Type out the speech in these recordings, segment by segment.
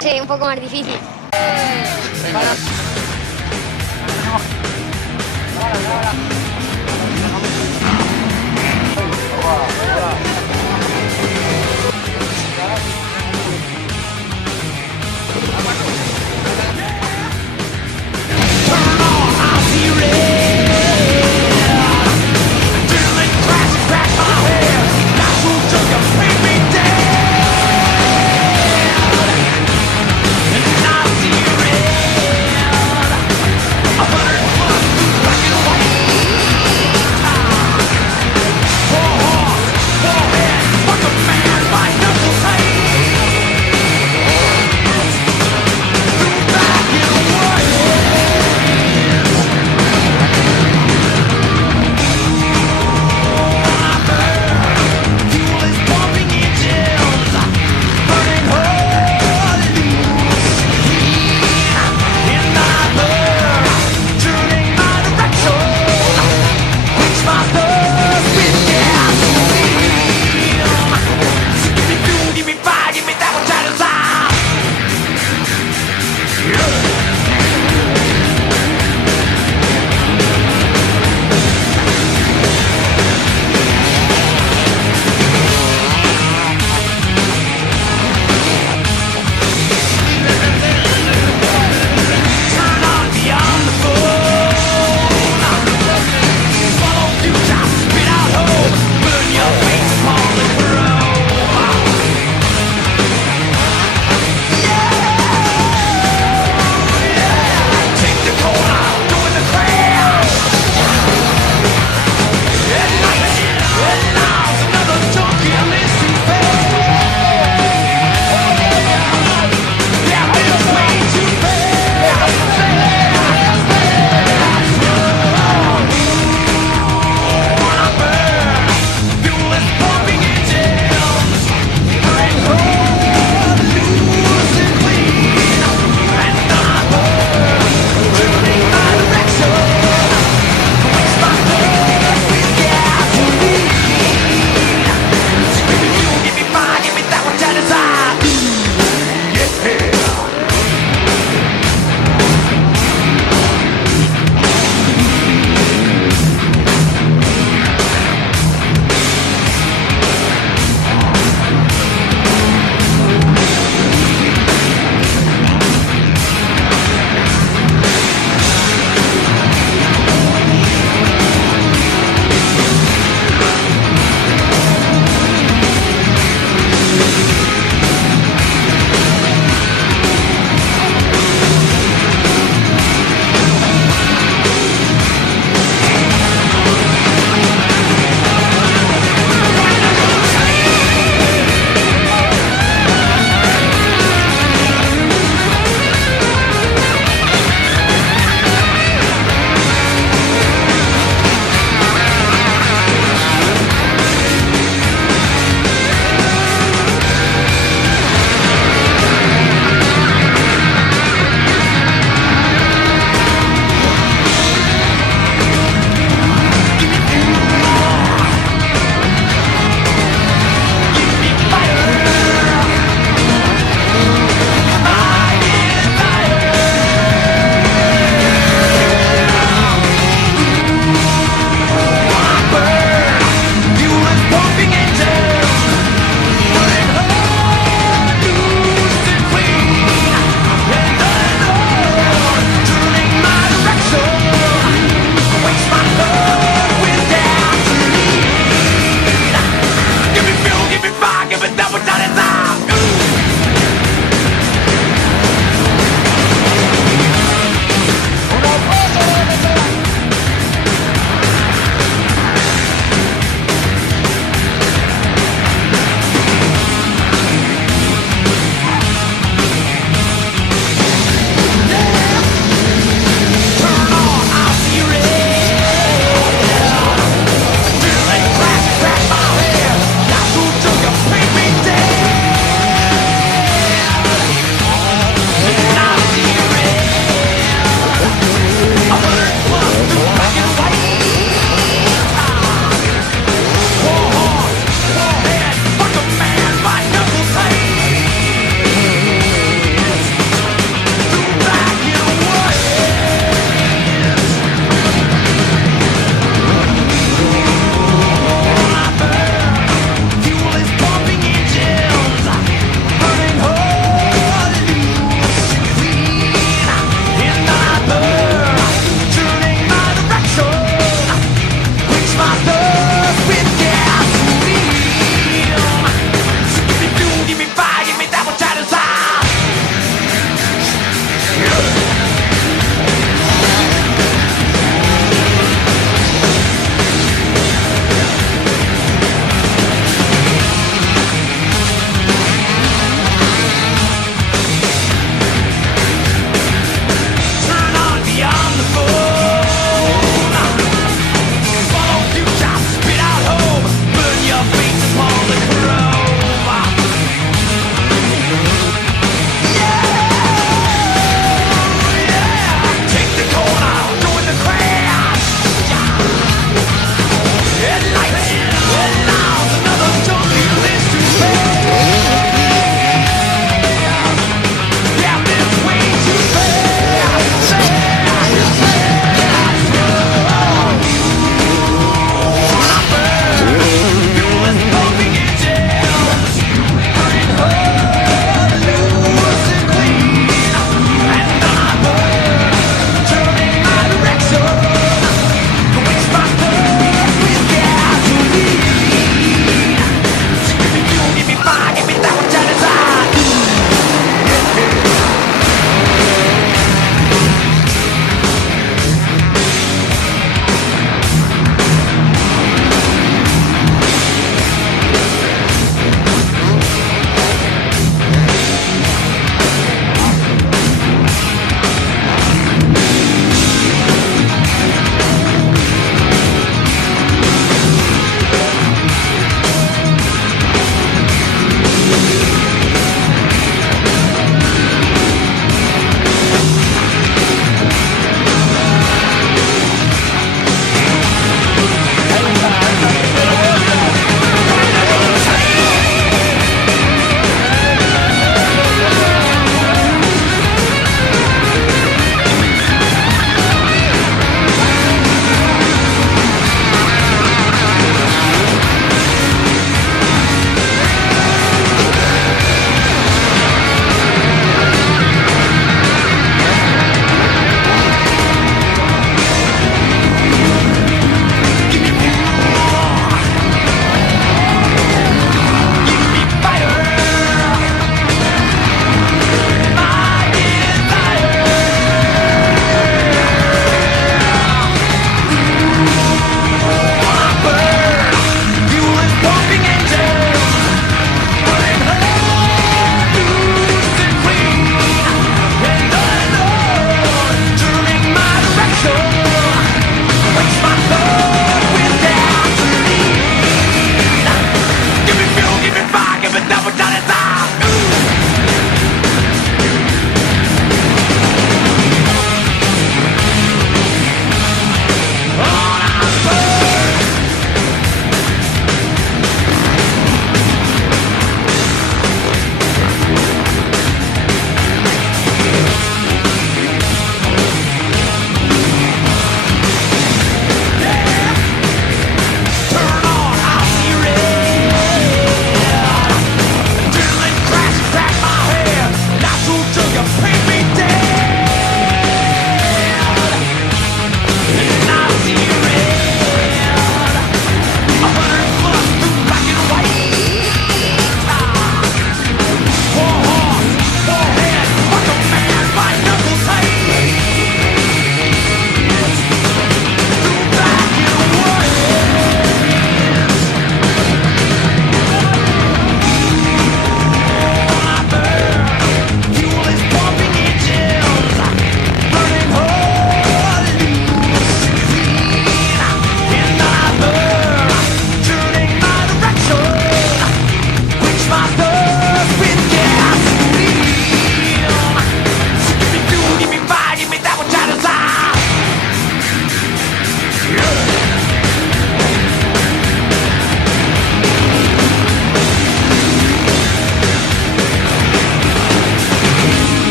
Sí, un poco más difícil.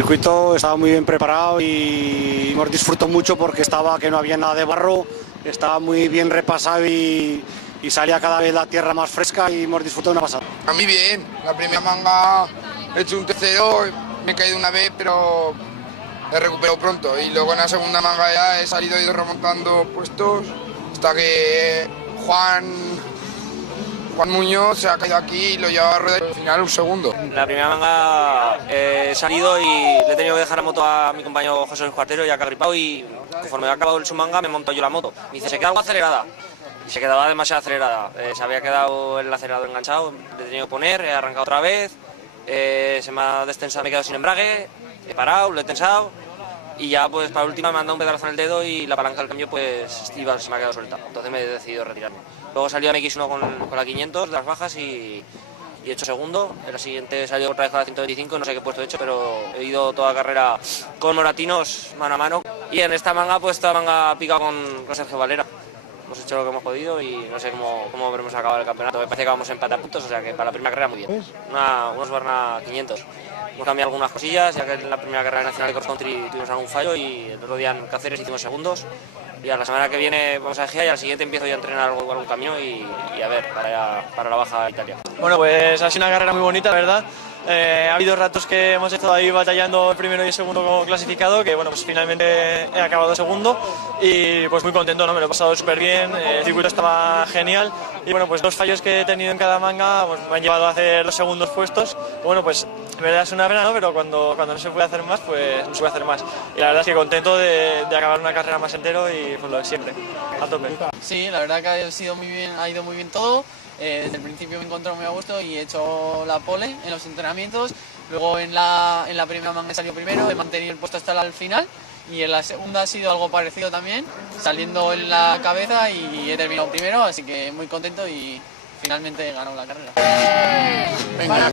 circuito estaba muy bien preparado y hemos disfrutado mucho porque que no había nada de barro, estaba muy bien repasado y salía cada vez la tierra más fresca y hemos disfrutado una pasada. A mí bien, la primera manga he hecho un tercero, me he caído una vez pero he recuperado pronto y luego en la segunda manga ya he salido y ido remontando puestos hasta que Juan Muñoz se ha caído aquí y lo llevaba a rueda y al final un segundo. La primera manga he salido y le he tenido que dejar la moto a mi compañero José Luis Cuartero, ya que ha gripado, y conforme ha acabado su manga me monto yo la moto. Me dice, se queda algo acelerada. Y se quedaba demasiado acelerada. Se había quedado el acelerador enganchado, le he tenido que poner, he arrancado otra vez, se me ha destensado, me he quedado sin embrague, he parado, lo he tensado y ya pues para última me han dado un pedalazo en el dedo y la palanca del cambio pues se me ha quedado suelta. Entonces me he decidido retirarme. Luego salió MX1 con la 500 de las bajas y he hecho segundo. En la siguiente salió otra vez con la 125, no sé qué puesto he hecho, pero he ido toda la carrera con moratinos mano a mano. Y en esta manga pues toda manga picado con Sergio Valera. Hemos hecho lo que hemos podido y no sé cómo habremos acabado el campeonato. Me parece que vamos a empatar puntos, o sea que para la primera carrera muy bien. Unos Barna 500. Hemos cambiado algunas cosillas, ya que en la primera carrera nacional de cross country tuvimos algún fallo y el otro día en Cáceres hicimos segundos. Y a la semana que viene vamos a Egea y al siguiente empiezo ya a entrenar algún camino y a ver, para la baja Italia. Bueno, pues ha sido una carrera muy bonita, ¿verdad? Ha habido ratos que hemos estado ahí batallando el primero y el segundo como clasificado, que bueno, pues finalmente he acabado segundo y pues muy contento, ¿no? Me lo he pasado súper bien, el circuito estaba genial y bueno, pues 2 fallos que he tenido en cada manga pues, me han llevado a hacer los segundos puestos. Bueno, pues en verdad es una pena, ¿no? Pero cuando no se puede hacer más, pues no se puede hacer más. Y la verdad es que contento de acabar una carrera más entero y pues lo de siempre, a tope. Sí, la verdad que ha ido muy bien todo. Desde el principio me he encontrado muy a gusto y he hecho la pole en los entrenamientos. Luego en la primera manga he salido primero, he mantenido el puesto hasta el final. Y en la segunda ha sido algo parecido también, saliendo en la cabeza y he terminado primero, así que muy contento y finalmente he ganado la carrera. Venga.